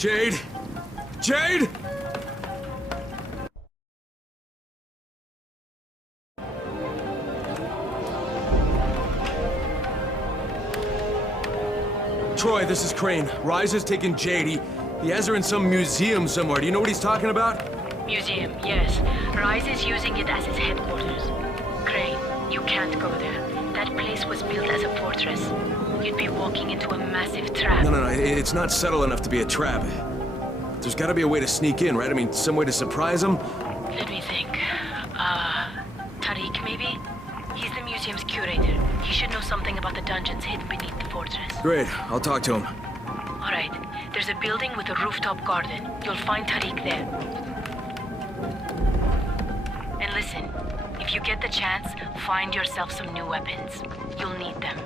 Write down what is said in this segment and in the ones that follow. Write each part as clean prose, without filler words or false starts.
Jade! Jade! Troy, this is Crane. Rise has taken Jade. He has her in some museum somewhere. Do you know what he's talking about? Museum, yes. Rise is using it as his headquarters. Crane, you can't go there. That place was built as a fortress. You'd be walking into a massive trap. No, it's not subtle enough to be a trap. There's gotta be a way to sneak in, right? I mean, some way to surprise him? Let me think. Tariq, maybe? He's the museum's curator. He should know something about the dungeons hidden beneath the fortress. Great, I'll talk to him. All right. There's a building with a rooftop garden. You'll find Tariq there. And listen, if you get the chance, find yourself some new weapons. You'll need them.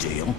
deal.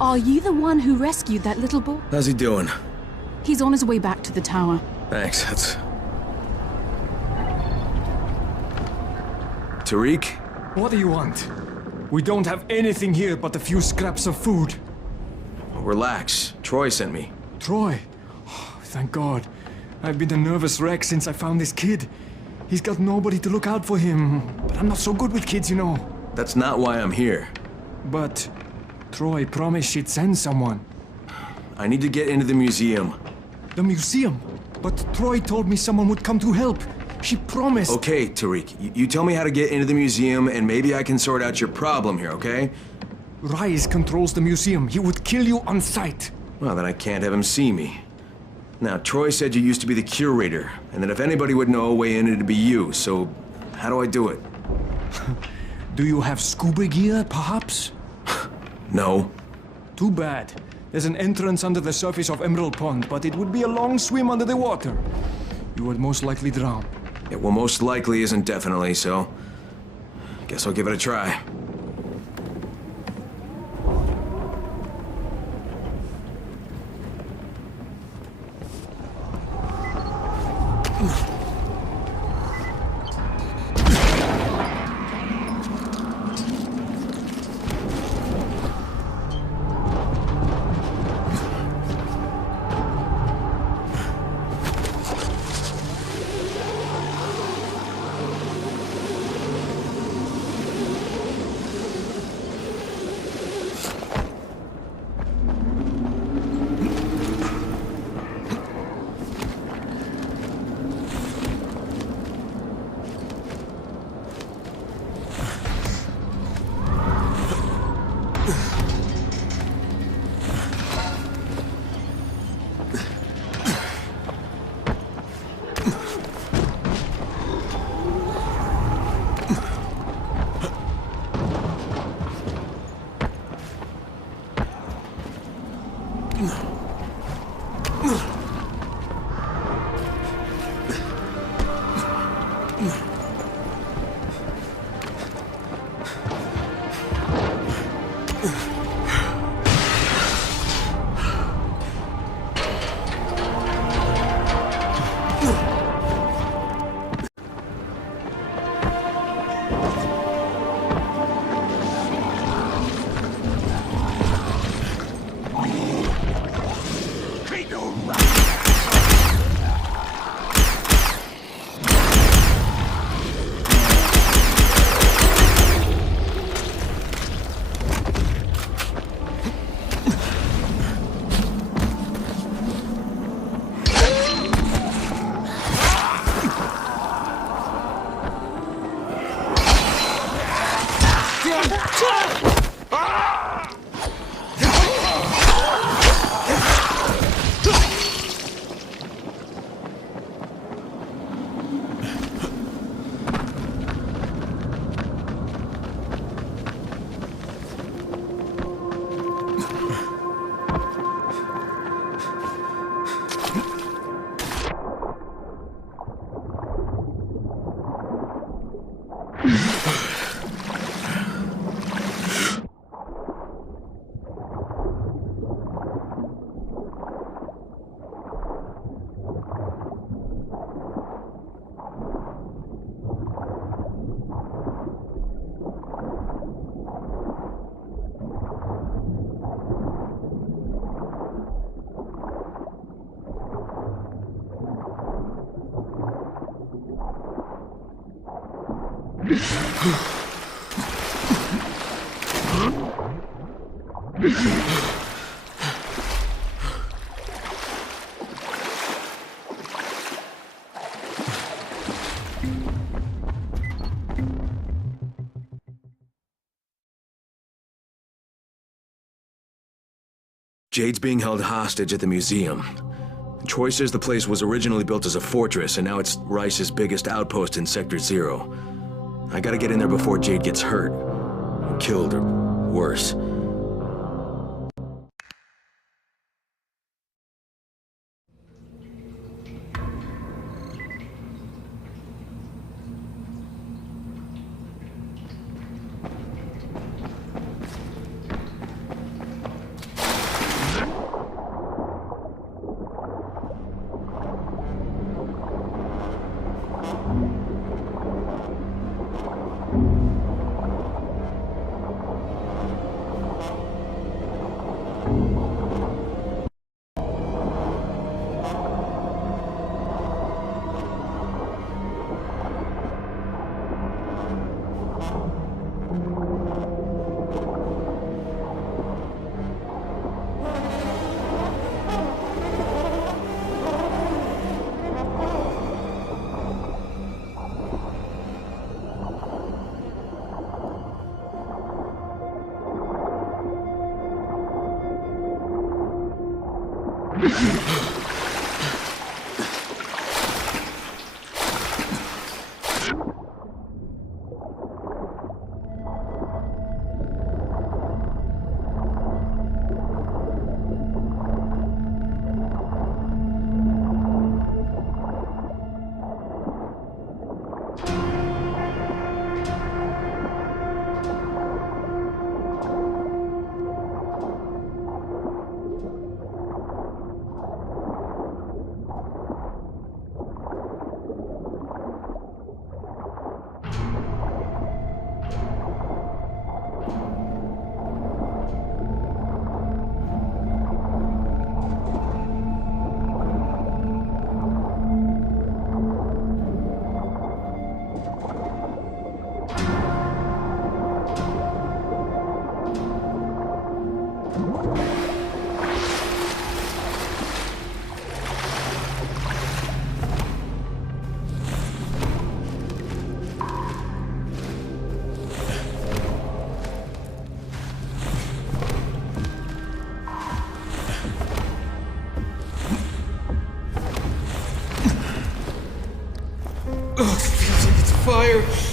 Are you the one who rescued that little boy? How's he doing? He's on his way back to the tower. Thanks, that's... Tariq? What do you want? We don't have anything here but a few scraps of food. Relax. Troy sent me. Troy? Oh, thank God. I've been a nervous wreck since I found this kid. He's got nobody to look out for him. But I'm not so good with kids, you know. That's not why I'm here. But Troy promised she'd send someone. I need to get into the museum. The museum? But Troy told me someone would come to help. She promised. Okay, Tariq. You tell me how to get into the museum, and maybe I can sort out your problem here, okay? Rise controls the museum. He would kill you on sight. Well, then I can't have him see me. Now, Troy said you used to be the curator, and that if anybody would know a way in, it'd be you, so how do I do it? Do you have scuba gear, perhaps? No. Too bad. There's an entrance under the surface of Emerald Pond, but it would be a long swim under the water. You would most likely drown. Yeah, well, most likely isn't definitely, so... guess I'll give it a try. Jade's being held hostage at the museum. Troy says the place was originally built as a fortress, and now it's Rice's biggest outpost in Sector Zero. I gotta get in there before Jade gets hurt, or killed, or worse. Oh, it feels like it's fire.